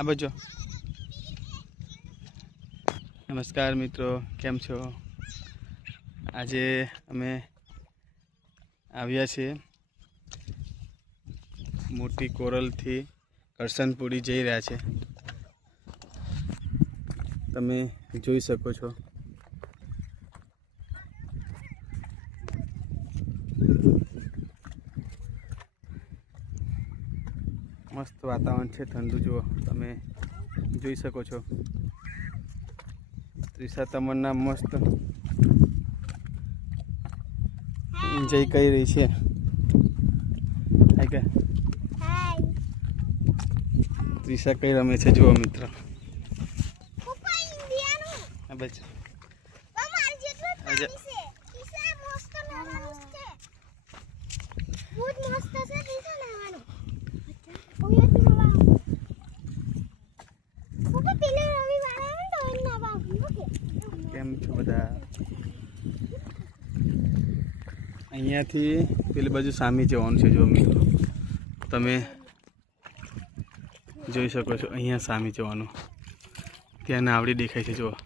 આ બાજુ નમસ્કાર મિત્રો, કેમ છો? આજે અમે આવ્યા છીએ મોટી કોરલથી કરસનપુરી જઈ રહ્યા છે. તમે જોઈ શકો છો. મસ્ત વાતાવરણ છે, ઠંડુ. જુઓ, તમે જોઈ શકો છો. ત્રિષા તમન્ના મસ્ત એન્જોય કરી રહી છે. ત્રિષા કઈ રમે છે જુઓ મિત્રો. કેમ છો બધા? અહીંયાથી પેલી બાજુ સામી જવાનું છે. જો મિત્રો તમે જોઈ શકો છો, અહીંયા સામી જવાનું. ત્યાં નાવડી દેખાય છે. જુઓ,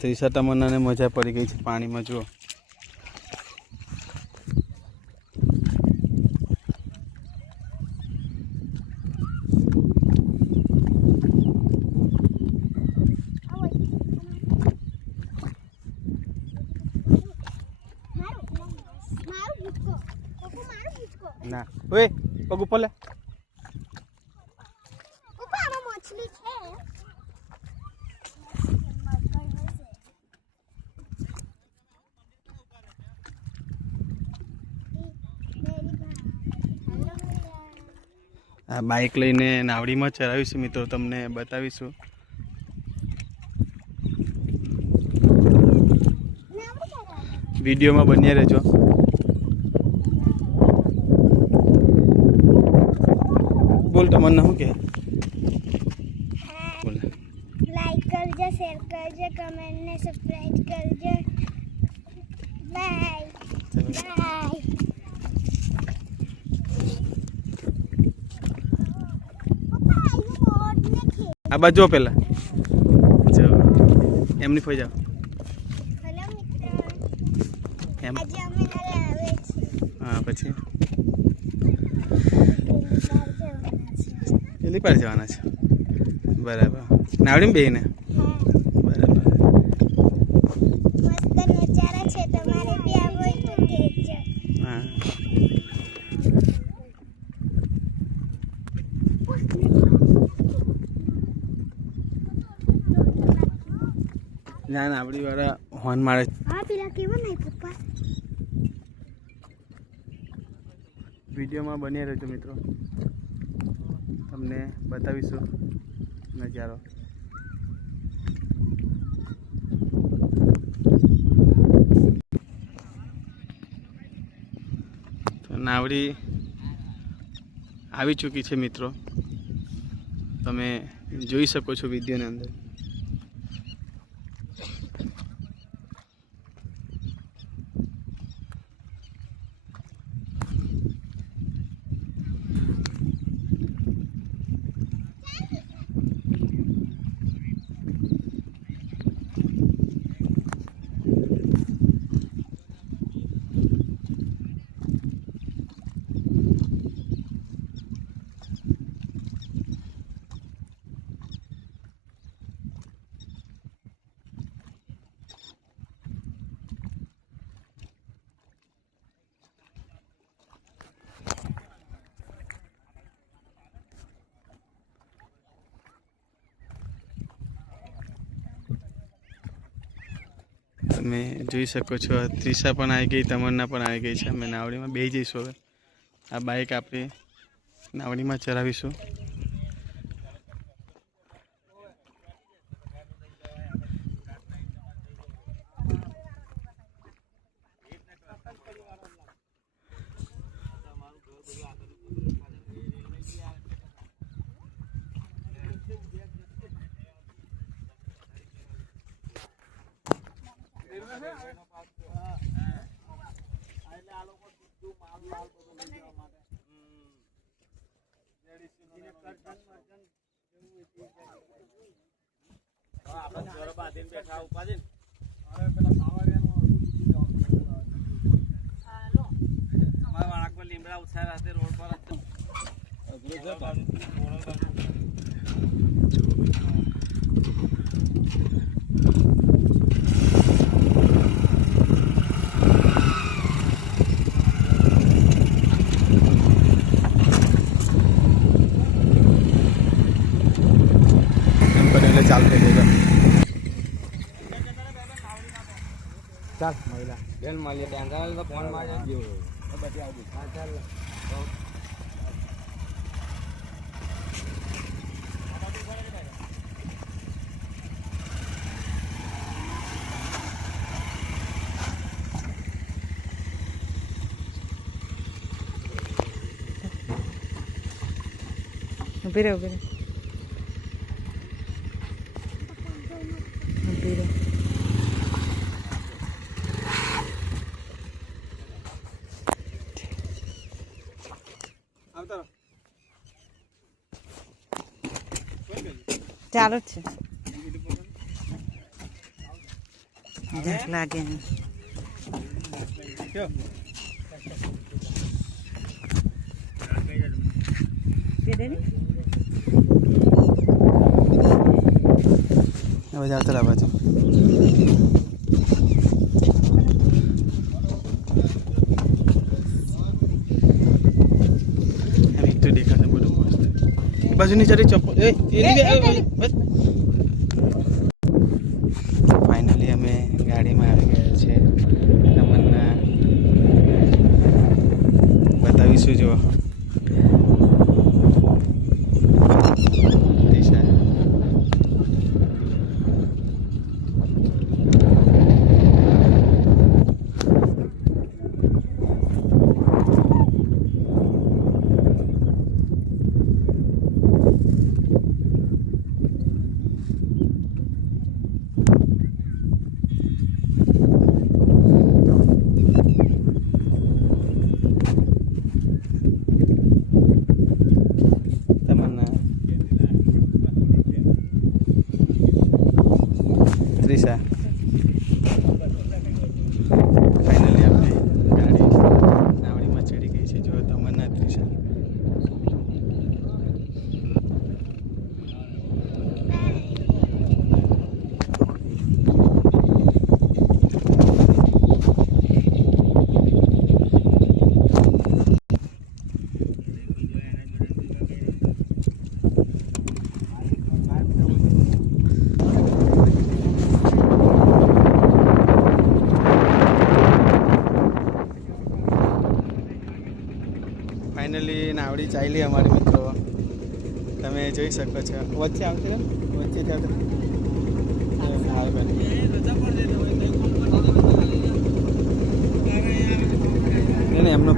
ત્રિષા તમન્નાને મજા પડી ગઈ છે પાણીમાં. જુઓ, ના ઓય પગ ઉપર લે. આ બાઇક લઈને નાવડીમાં ચલાવીશું મિત્રો, તમને બતાવીશું. વિડીયોમાં બન્યા રહેજો. બોલ તમન્ના, શું કે? બોલ. લાઈક કરજો, શેર કરજો, કમેન્ટ ને સબસ્ક્રાઇબ કરજો. Bye bye. આ બાજુ પેલા જો એમની ફોઈ જાઓ. હેલો મિત્રો, એમ આજે અમે ઘરે આવે છે. હા, પછી પેલી પર જવાના છે. બરાબર. નાવડીમાં બેહીને. બરાબર. મસ્ત નજારા છે, તમારે બી આવો હોય તો કહેજો. હા, ના નાવડી વાળા હોર્ન મારે. હા, પેલા કેવા નહીં પપ્પા. વિડીયોમાં બન્યા રહેજો મિત્રો, તમને બતાવીશું નજારો. તો નાવડી આવી ચૂકી છે મિત્રો, તમે જોઈ શકો છો વિડીયોની અંદર. તમે જોઈ શકો છો, ત્રિષા પણ આવી ગઈ, તમન્ના પણ આવી ગઈ છે. અમે નાવડીમાં બેસી જઈશું. હવે આ બાઇક આપણે નાવડીમાં ચલાવીશું. લીમડા ઉછાર રોડ પર ચાલુ થઈ જજો. ચાલ મહિલા બેન મળીએ ત્યાં તો ફોન માં બધી આવતી. હા ચાલ ઉભી રહે ઉભી રહે ઉભી રહે. ચાલુ જ છે જરાક લાગે ને. હવે આવતા રહ્યા બાજુ. તો દેખાને બધું મસ્ત. બાજુની ચારી ચપ્પલ ફાઇનલી અમે ગાડીમાં આવી ગયા છે. તમને બતાવીશું જો ત્રિષા. ફાઇનલી આપણે ગાડી નાવડીમાં ચડી ગઈ છે. જો તમન્ના ત્રિષા. ફાઇનલી નાવડી ચાલી અમારી મિત્રો. તમે જોઈ શકો છો. વચ્ચે આવતી ને વચ્ચેથી આવતી એને એમનો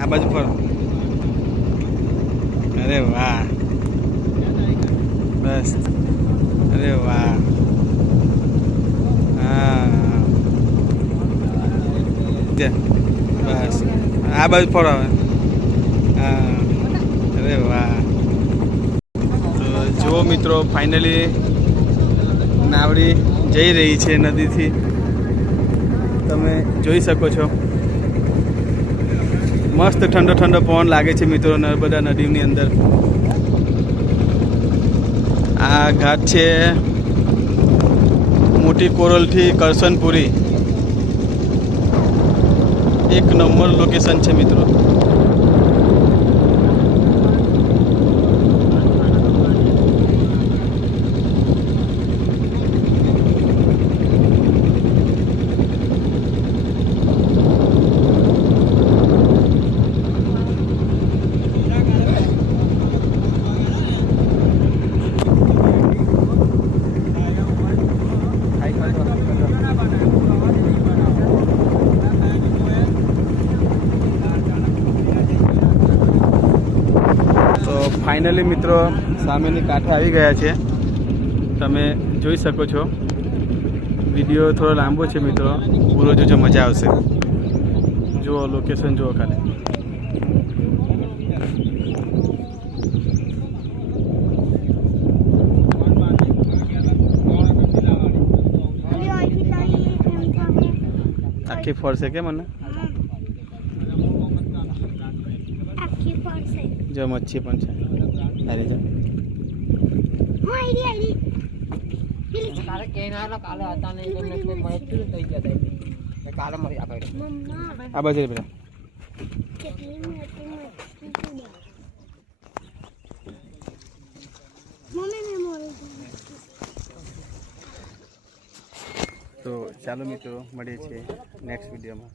આ બાજુ પર. અરે વાહ બસ. અરે વાહ હા બસ આ બાજુ ફરો હવે. હા અરે વાહ. તો જુઓ મિત્રો ફાઇનલી નાવડી જઈ રહી છે નદીથી. તમે જોઈ શકો છો. મસ્ત ઠંડો ઠંડો પવન લાગે છે મિત્રો નર્મદા નદીની અંદર. આ ઘાટ છે મોટી કોરલથી કરસનપુરી. એક નંબર લોકેશન છે મિત્રો. ફાઇનલી મિત્રો સામેની કાંઠે આવી ગયા છે. તમે જોઈ શકો છો. વિડીયો થોડો લાંબો છે મિત્રો, પૂરો જોજો, મજા આવશે. જુઓ લોકેશન જુઓ ખાલી. આખી ફરશે કે મને આખી પડશે. જો મચ્છી પણ છે. અરે જો કાલે કેનાલા કાલે હતા ને એટલે મેં મહેસૂસ થઈ ગયા હતા કાલે મરી આગળ મમ્મા આ બાજુ બેટા. કેટલી મોટી મસ્તી છે. મમ્મી મેં મોરું તો ચાલો મિત્રો મળીએ છીએ નેક્સ્ટ વિડીયોમાં.